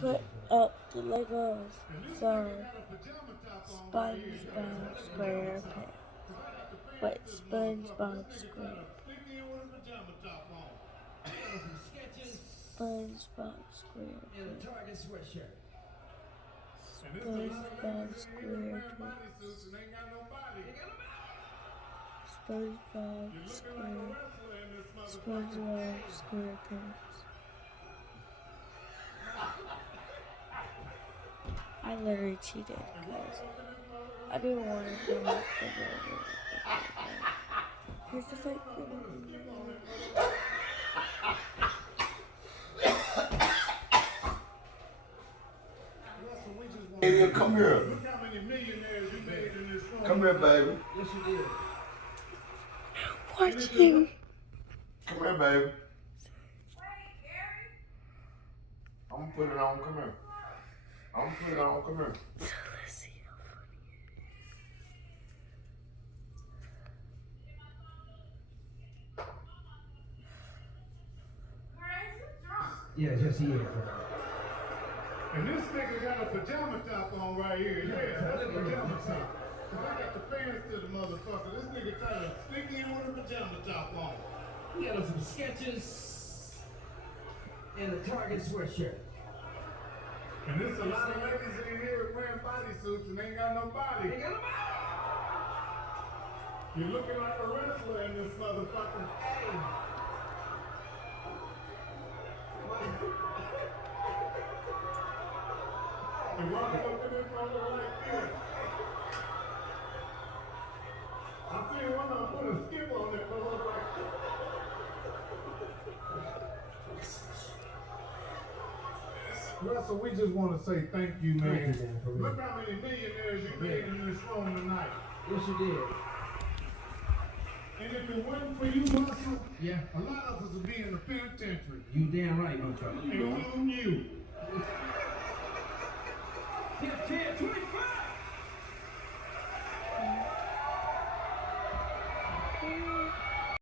Put up the Legos from SpongeBob SquarePants. Wait, SpongeBob SquarePants. SpongeBob SquarePants. SpongeBob SquarePants. SpongeBob SquarePants. I literally cheated because I didn't want to come up the river. Here's the fake video. Hey, come here. Come here, baby. Yes, you did. Watch him. Come here, baby. I'm gonna put it on. Come here. I'm gonna put it on. Come here. So let's see how funny it is. Yes, he is. And this nigga got a pajama top on right here. Yeah, that's a pajama top. Cause I got the pants to the motherfucker. This nigga trying to sneak in with a pajama top on. We got some sketches and a Target sweatshirt. And there's a lot of ladies in here wearing bodysuits and ain't got no body. You're looking like a wrestler in this motherfucker. Hey. And walk up in this mother like this. I seen one of them put a skip on that mother like Russell, we just want to say thank you, man. Thank you, man, for real. Look how many millionaires you made in this room tonight. Yes, you did. And if it wasn't for you, Russell, Yeah. a lot of us would be in the penitentiary, You damn right, my brother. including you. 10, 20